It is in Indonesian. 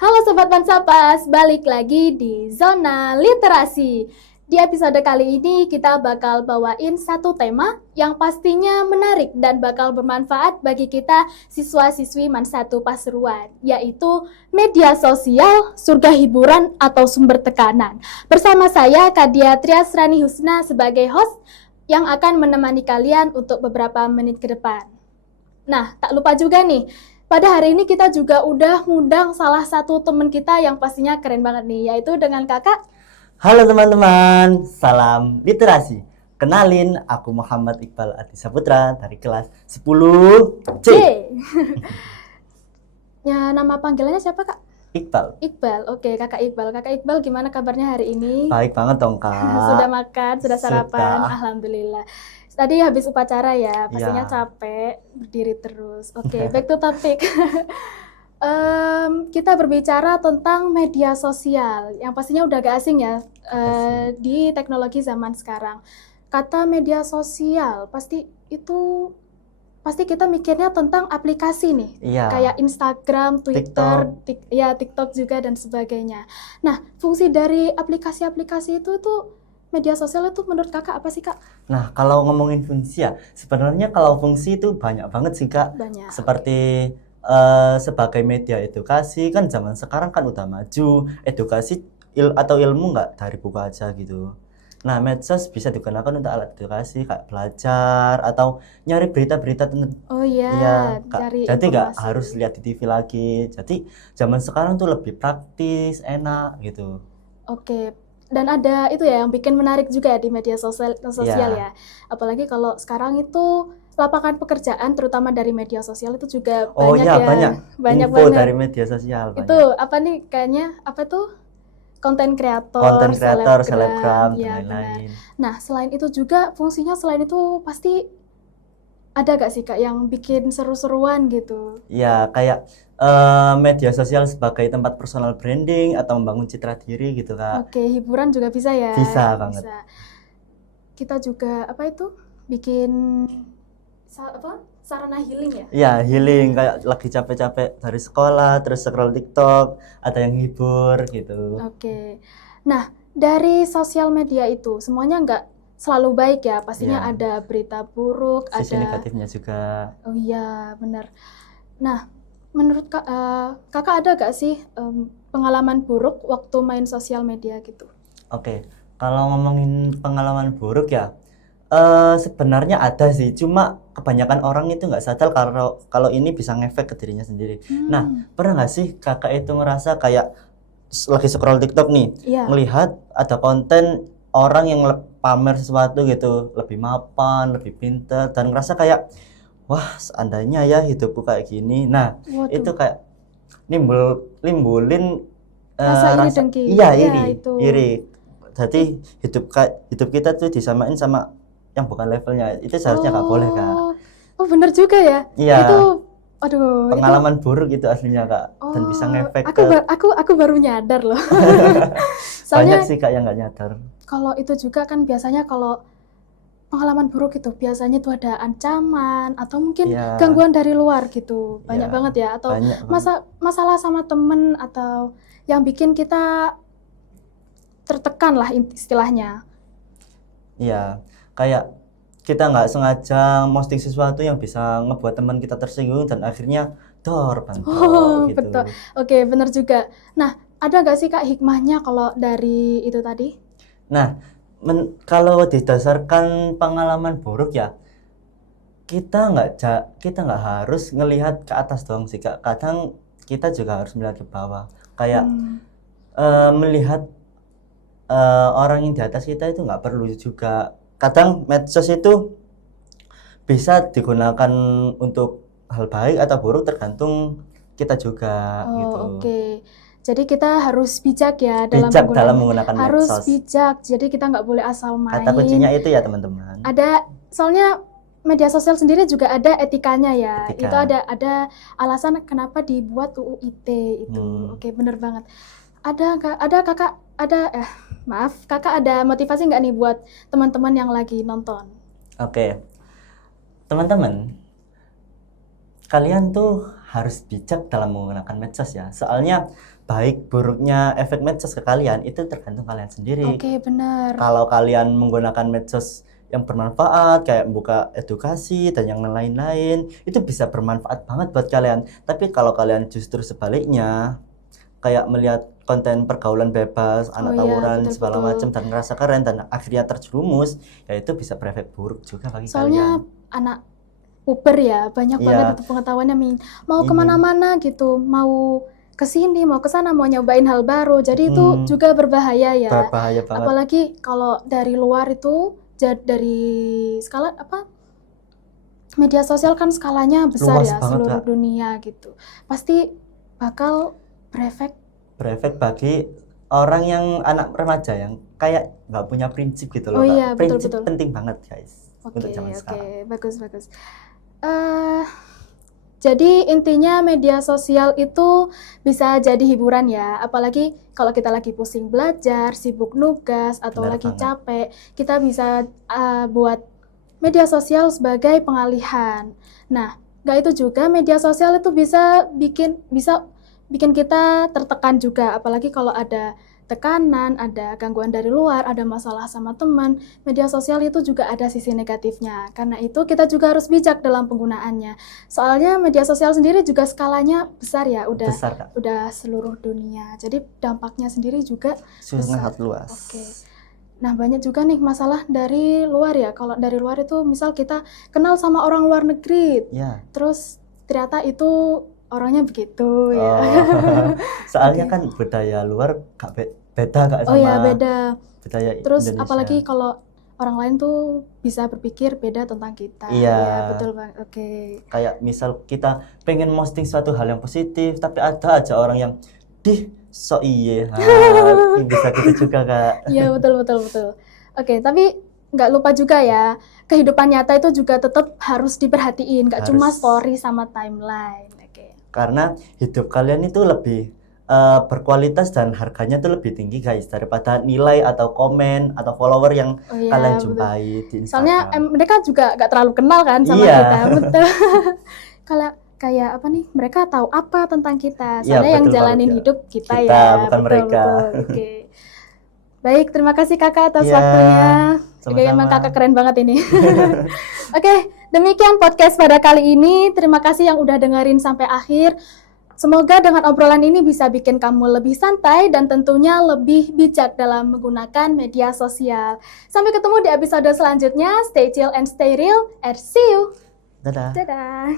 Halo Sobat Mansapas, balik lagi di Zona Literasi. Di episode kali ini kita bakal bawain satu tema yang pastinya menarik dan bakal bermanfaat bagi kita siswa-siswi MAN 1 Pasuruan, yaitu media sosial, surga hiburan atau sumber tekanan. Bersama saya Kadia Triasrani Husna sebagai host yang akan menemani kalian untuk beberapa menit ke depan. Nah, tak lupa juga nih, pada hari ini kita juga udah ngundang salah satu teman kita yang pastinya keren banget nih, yaitu dengan kakak. Halo teman-teman, salam literasi. Kenalin, aku Muhammad Iqbal Adi Saputra dari kelas 10C. Ya, nama panggilannya siapa kak? Iqbal. Iqbal, oke kakak Iqbal. Kakak Iqbal gimana kabarnya hari ini? Baik banget dong kak. Sudah makan, sudah sarapan? Sudah. Alhamdulillah. Tadi habis upacara ya, pastinya capek, berdiri terus. Oke, back to topic. Kita berbicara tentang media sosial yang pastinya udah gak asing ya di teknologi zaman sekarang. Kata media sosial pasti kita mikirnya tentang aplikasi nih, kayak Instagram, Twitter, TikTok juga dan sebagainya. Nah, fungsi dari aplikasi-aplikasi itu tuh media sosial itu menurut kakak apa sih kak? Nah, kalau ngomongin fungsi ya, sebenarnya kalau fungsi itu banyak banget sih kak. Banyak. Seperti sebagai media edukasi kan zaman sekarang kan udah maju, edukasi atau ilmu nggak dari buku aja gitu. Nah, medsos bisa digunakan untuk alat edukasi kayak belajar atau nyari berita-berita tentang cari jadi nggak informasi. harus lihat di TV lagi. Jadi zaman sekarang tuh lebih praktis, enak gitu. Oke. Dan ada itu ya yang bikin menarik juga ya di media sosial ya. Apalagi kalau sekarang itu lapangan pekerjaan terutama dari media sosial itu juga banyak info banget dari media sosial. Itu apa nih kayaknya apa tuh konten kreator, selebgram ya, dan lain-lain. Nah, selain itu juga fungsinya selain itu pasti ada gak sih kak yang bikin seru-seruan gitu? Ya, kayak media sosial sebagai tempat personal branding atau membangun citra diri gitu kak. Oke, hiburan juga bisa ya? Bisa banget. Kita juga apa itu bikin sarana healing ya? Iya, healing kayak lagi capek-capek dari sekolah terus scroll TikTok, ada yang hibur gitu. Oke. Nah, dari sosial media itu semuanya nggak selalu baik ya, pastinya ada berita buruk, sisi ada negatifnya juga. Oh iya, benar. Nah, menurut kakak ada gak sih pengalaman buruk waktu main sosial media gitu? Oke, kalau ngomongin pengalaman buruk ya, sebenarnya ada sih, cuma kebanyakan orang itu nggak sadar kalau ini bisa ngefek ke dirinya sendiri. Nah, pernah nggak sih kakak itu merasa kayak lagi scroll TikTok nih, melihat ada konten orang yang pamer sesuatu gitu, lebih mapan, lebih pintar, dan ngerasa kayak wah seandainya ya hidupku kayak gini. Nah, itu kayak nimbulin rasa iri. Jadi hidup kita tuh disamain sama yang bukan levelnya, itu seharusnya nggak boleh kak. Oh benar juga ya. Iya. Itu aduh. Pengalaman buruk itu aslinya kak, dan bisa ngefek. Aku baru nyadar loh. Soalnya, banyak sih kak yang nggak nyadar. Kalau itu juga kan biasanya kalau pengalaman buruk itu biasanya itu ada ancaman atau mungkin gangguan dari luar gitu. Banyak banget ya, atau masalah sama temen atau yang bikin kita tertekan lah istilahnya. Iya, kayak kita nggak sengaja posting sesuatu yang bisa ngebuat teman kita tersinggung dan akhirnya gitu. Betul. Oke, benar juga. Nah, ada nggak sih kak hikmahnya kalau dari itu tadi? Nah, kalau didasarkan pengalaman buruk ya, kita nggak harus ngelihat ke atas doang sih kak. Kadang kita juga harus melihat ke bawah. Kayak melihat orang yang di atas kita itu nggak perlu juga. Kadang medsos itu bisa digunakan untuk hal baik atau buruk tergantung kita juga gitu. Oke. Jadi kita harus bijak ya dalam menggunakan harus medsos. Bijak. Jadi kita nggak boleh asal main. Kata kuncinya itu ya teman-teman. Soalnya media sosial sendiri juga ada etikanya ya. Itu ada alasan kenapa dibuat UU ITE itu. Oke, bener banget. Maaf, kakak ada motivasi nggak nih buat teman-teman yang lagi nonton? Oke, teman-teman, kalian tuh harus bijak dalam menggunakan medsos ya. Soalnya baik buruknya efek medsos ke kalian itu tergantung kalian sendiri. Oke, benar. Kalau kalian menggunakan medsos yang bermanfaat kayak buka edukasi dan yang lain-lain, itu bisa bermanfaat banget buat kalian. Tapi kalau kalian justru sebaliknya kayak melihat konten pergaulan bebas, anak iya, tawuran betul, segala betul. macam dan ngerasa keren dan akhirnya terjerumus, ya itu bisa berefek buruk juga bagi Soalnya kalian. anak puber ya, banyak Iya. banget itu pengetahuannya mau kemana-mana gitu, mau kesini, mau kesana, mau nyobain hal baru. Jadi itu juga berbahaya ya. Berbahaya banget. Apalagi kalau dari luar itu dari skala apa? Media sosial kan skalanya besar Luas ya, banget, seluruh Kak. dunia gitu. Pasti bakal berefek bagi orang yang anak remaja yang kayak nggak punya prinsip gitu loh, Oh Kak. iya, Prinsip betul. penting banget guys untuk Oke, zaman sekarang. bagus. Jadi intinya media sosial itu bisa jadi hiburan ya, apalagi kalau kita lagi pusing belajar, sibuk nugas, atau Benar lagi banget. capek, kita bisa buat media sosial sebagai pengalihan. Nah, nggak itu juga media sosial itu bisa bikin kita tertekan juga, apalagi kalau ada tekanan, ada gangguan dari luar, ada masalah sama teman, media sosial itu juga ada sisi negatifnya. Karena itu kita juga harus bijak dalam penggunaannya. Soalnya media sosial sendiri juga skalanya besar ya, Besar, Kak. udah seluruh dunia. Jadi dampaknya sendiri juga Sangat luas. Oke. Nah, banyak juga nih masalah dari luar ya. Kalau dari luar itu misal kita kenal sama orang luar negeri, Ya. terus ternyata itu orangnya begitu ya. Soalnya kan budaya luar beda Kak sama Beda. budaya Terus Indonesia. apalagi kalau orang lain tuh bisa berpikir beda tentang kita. Iya. Ya, betul Bang. Oke. Kayak misal kita pengen posting suatu hal yang positif, tapi ada aja orang yang so iye. Bisa gitu juga Kak. Iya, betul. Oke, tapi nggak lupa juga ya, kehidupan nyata itu juga tetap harus diperhatiin, nggak cuma story sama timeline. Oke. Karena hidup kalian itu lebih berkualitas dan harganya tuh lebih tinggi guys daripada nilai atau komen atau follower yang kalian jumpai di Instagram. Soalnya mereka juga nggak terlalu kenal kan sama kita, betul. Kalau kayak apa nih, mereka tahu apa tentang kita, soalnya yang jalanin hidup kita ya, bukan mereka. Oke. Baik, terima kasih kakak atas waktunya. Oke, emang kakak keren banget ini. Oke, demikian podcast pada kali ini. Terima kasih yang udah dengerin sampai akhir. Semoga dengan obrolan ini bisa bikin kamu lebih santai dan tentunya lebih bijak dalam menggunakan media sosial. Sampai ketemu di episode selanjutnya. Stay chill and stay real, and see you. Dadah. Dadah.